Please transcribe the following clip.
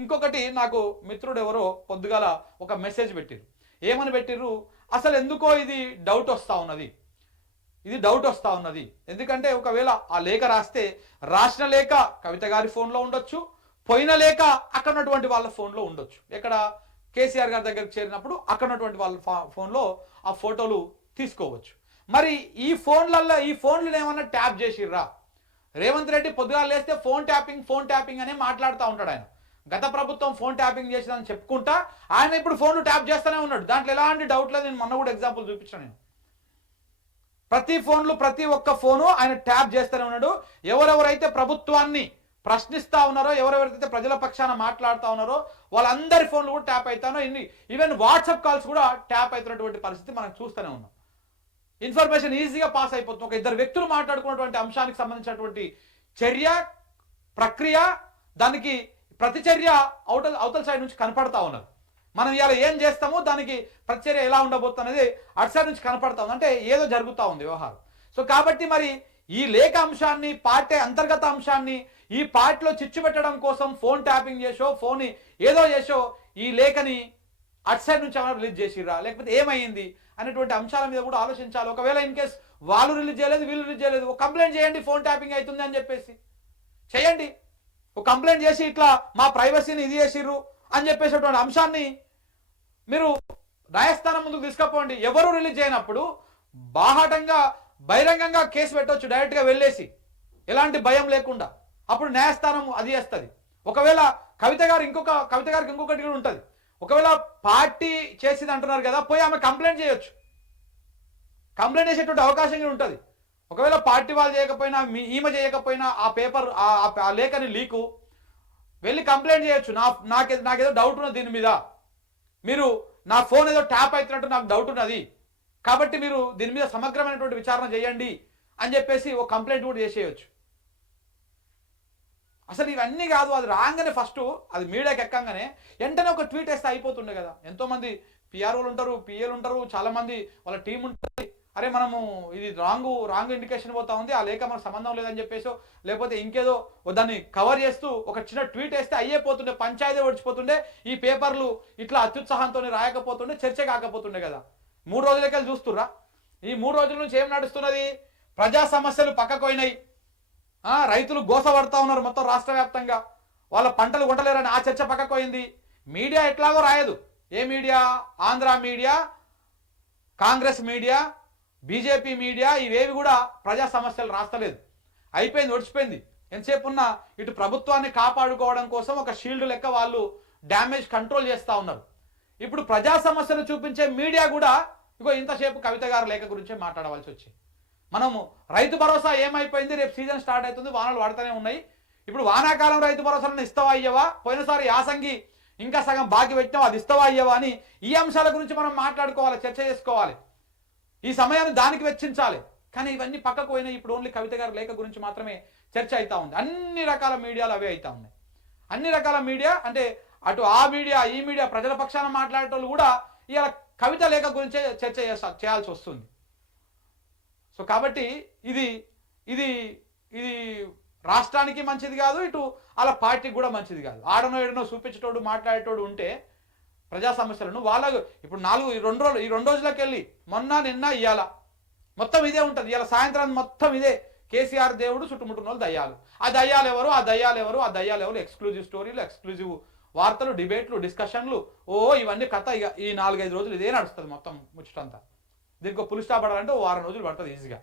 ఇంకొకటి నాకు మిత్రుడు ఎవరో పొద్దుగాల ఒక మెసేజ్ పెట్టిర్రు. ఏమని పెట్టిర్రు? అసలు ఎందుకో ఇది డౌట్ వస్తూ ఉన్నది, ఇది డౌట్ వస్తూ ఉన్నది. ఎందుకంటే ఒకవేళ ఆ లేఖ రాస్తే రాసిన లేఖ కవిత గారి ఫోన్లో ఉండొచ్చు, పోయిన లేఖ అక్కడ ఉన్నటువంటి వాళ్ళ ఫోన్లో ఉండొచ్చు. ఎక్కడ కేసీఆర్ గారి దగ్గరికి చేరినప్పుడు అక్కడ ఉన్నటువంటి వాళ్ళ ఫోన్లో ఆ ఫోటోలు తీసుకోవచ్చు. మరి ఈ ఫోన్లను ఏమన్నా ట్యాప్ చేసిర్రా? రేవంత్ రెడ్డి పొద్దుగా లేస్తే ఫోన్ ట్యాపింగ్ అనే మాట్లాడుతూ ఉంటాడు. ఆయన గత ప్రభుత్వం ఫోన్ ట్యాపింగ్ చేసిందని చెప్పుకుంటా ఆయన ఇప్పుడు ఫోన్లు ట్యాప్ చేస్తూనే ఉన్నాడు. దాంట్లో ఎలాంటి డౌట్ లేదు. నేను మొన్న కూడా ఎగ్జాంపుల్ చూపించాను. నేను ప్రతి ఒక్క ఫోను ఆయన ట్యాప్ చేస్తూనే ఉన్నాడు. ఎవరెవరైతే ప్రభుత్వాన్ని ప్రశ్నిస్తా ఉన్నారో, ఎవరెవరైతే ప్రజల పక్షాన మాట్లాడుతూ ఉన్నారో వాళ్ళందరి ఫోన్లు కూడా ట్యాప్ అవుతానో, ఈవెన్ వాట్సాప్ కాల్స్ కూడా ట్యాప్ అవుతున్నటువంటి పరిస్థితి మనం చూస్తూనే ఉన్నాం. ఇన్ఫర్మేషన్ ఈజీగా పాస్ అయిపోతుంది. ఒక ఇద్దరు వ్యక్తులు మాట్లాడుకున్నటువంటి అంశానికి సంబంధించినటువంటి చర్య ప్రక్రియ, దానికి ప్రతిచర్య అవతల సైడ్ నుంచి కనపడతా ఉన్నది. మనం ఇవాళ ఏం చేస్తామో దానికి ప్రతిచర్య ఎలా ఉండబోతుంది అనేది అటు సైడ్ నుంచి కనపడతా ఉంది. అంటే ఏదో జరుగుతూ ఉంది వ్యవహారం. సో కాబట్టి మరి ఈ లేఖ అంశాన్ని, పార్టీ అంతర్గత అంశాన్ని ఈ పార్టీలో చిచ్చు పెట్టడం కోసం ఫోన్ ట్యాపింగ్ చేసో, ఫోన్ ఏదో చేసో ఈ లేఖని అటు సైడ్ నుంచి ఏమైనా రిలీజ్ చేసిర్రా, లేకపోతే ఏమైంది అనేటువంటి అంశాల మీద కూడా ఆలోచించాలి. ఒకవేళ ఇన్ కేస్ వాళ్ళు రిలీజ్ చేయలేదు, వీళ్ళు రిలీజ్ చేయలేదు, ఒక కంప్లైంట్ చేయండి, ఫోన్ ట్యాపింగ్ అవుతుంది అని చెప్పేసి చేయండి. ఒక కంప్లైంట్ చేసి ఇట్లా మా ప్రైవసీని ఇది చేసిర్రు అని చెప్పేసేటువంటి అంశాన్ని మీరు న్యాయస్థానం ముందుకు తీసుకుపోండి. ఎవరు రిలీజ్ చేయనప్పుడు బాహాటంగా బహిరంగంగా కేసు పెట్టవచ్చు, డైరెక్ట్గా వెళ్ళేసి ఎలాంటి భయం లేకుండా. అప్పుడు న్యాయస్థానం అది చేస్తుంది. ఒకవేళ కవిత గారికి ఇంకొకటి కూడా ఉంటుంది. ఒకవేళ పార్టీ చేసింది అంటున్నారు కదా, పోయి ఆమె కంప్లైంట్ చేయొచ్చు. కంప్లైంట్ చేసేటువంటి అవకాశం కూడా ఉంటుంది. ఒకవేళ పార్టీ వాళ్ళు చేయకపోయినా, ఈమె చేయకపోయినా ఆ పేపర్ ఆ లేఖని లీకు వెళ్ళి కంప్లైంట్ చేయొచ్చు. నాకేదో డౌట్ ఉన్నది దీని మీద, మీరు నా ఫోన్ ఏదో ట్యాప్ అవుతున్నట్టు నాకు డౌట్ ఉన్నది, కాబట్టి మీరు దీని మీద సమగ్రమైనటువంటి విచారణ చేయండి అని చెప్పేసి ఒక కంప్లైంట్ కూడా చేసేయచ్చు. అసలు ఇవన్నీ కాదు, అది రాగానే ఫస్ట్ అది మీడియాకి ఎక్కంగానే వెంటనే ఒక ట్వీట్ వేస్తే అయిపోతుండే కదా. ఎంతోమంది పిఆర్ఓలు ఉంటారు, పిఏలు ఉంటారు, చాలామంది వాళ్ళ టీం ఉంటుంది. అరే మనము ఇది రాంగ్ ఇండికేషన్ పోతా ఉంది, ఆ లేఖ మనకు సంబంధం లేదని చెప్పేసో, లేకపోతే ఇంకేదో దాన్ని కవర్ చేస్తూ ఒక చిన్న ట్వీట్ వేస్తే అయ్యేపోతుండే, పంచాయతీ ఓడిచిపోతుండే, ఈ పేపర్లు ఇట్లా అత్యుత్సాహంతో రాయకపోతుండే, చర్చ కాకపోతుండే కదా. 3 రోజులకెళ్ళి చూస్తుర్రా? ఈ 3 రోజుల నుంచి ఏం నడుస్తున్నది? ప్రజా సమస్యలు పక్కకోయినాయి, రైతులు గోసపడతా ఉన్నారు మొత్తం రాష్ట్ర వ్యాప్తంగా, వాళ్ళ పంటలు కొంటలేరని ఆ చర్చ పక్కకోయింది. మీడియా ఎట్లాగో రాయదు. ఏ media? Andhra media, Congress media, BJP media ఇవేవి కూడా ప్రజా సమస్యలు రాస్తలేదు. అయిపోయింది, ఒడిచిపోయింది. ఎంతసేపు ఉన్నా ఇటు ప్రభుత్వాన్ని కాపాడుకోవడం కోసం ఒక షీల్డ్ లెక్క వాళ్ళు డ్యామేజ్ కంట్రోల్ చేస్తూ ఉన్నారు. ఇప్పుడు ప్రజా సమస్యలు చూపించే మీడియా కూడా ఇగో ఇంతసేపు కవిత గారి లేఖ గురించే మాట్లాడవలసి వచ్చింది. మనము రైతు భరోసా ఏమైపోయింది? రేపు సీజన్ స్టార్ట్ అవుతుంది, వానలు పడుతూనే ఉన్నాయి. ఇప్పుడు వానాకాలం రైతు భరోసాలను ఇస్తావా అయ్యవా? పోయినసారి యాసంగి ఇంకా సగం బాకీ పెట్టినావు, అది ఇస్తావా అయ్యవా అని ఈ అంశాల గురించి మనం మాట్లాడుకోవాలి, చర్చ చేసుకోవాలి, ఈ సమయాన్ని దానికి వెచ్చించాలి. కానీ ఇవన్నీ పక్కకు పోయినాయి. ఇప్పుడు ఓన్లీ కవిత గారి లేఖ గురించి మాత్రమే చర్చ అవుతా ఉంది. అన్ని రకాల మీడియాలు అవే అవుతా ఉన్నాయి. అన్ని రకాల మీడియా అంటే అటు ఆ మీడియా, ఈ మీడియా, ప్రజల పక్షాన మాట్లాడేటోళ్ళు కూడా ఇలా కవిత లేఖ గురించే చర్చ చేయాల్సి వస్తుంది. సో కాబట్టి ఇది ఇది ఇది రాష్ట్రానికి మంచిది కాదు, ఇటు అలా పార్టీకి కూడా మంచిది కాదు. ఆడనో ఏడనో చూపించేటోడు, మాట్లాడేటోడు ఉంటే ప్రజా సమస్యలను వాళ్ళకు ఇప్పుడు 2 రోజులకు వెళ్ళి మొన్న నిన్న ఇయ్యాల మొత్తం ఇదే ఉంటుంది. ఇవాళ సాయంత్రం మొత్తం ఇదే కేసీఆర్ దేవుడు, చుట్టుముట్టున్న వాళ్ళు దయ్యాలు. ఆ దయ్యాలు ఎవరు? ఎక్స్క్లూజివ్ స్టోరీలు, ఎక్స్క్లూజివ్ వార్తలు, డిబేట్లు, డిస్కషన్లు, ఇవన్నీ కథ. ఇక ఈ 4-5 రోజులు ఇదే నడుస్తుంది మొత్తం ముచ్చటంతా. దీనికి పులి స్టాప్ పడాలంటే 1 వారం రోజులు పడుతుంది ఈజీగా.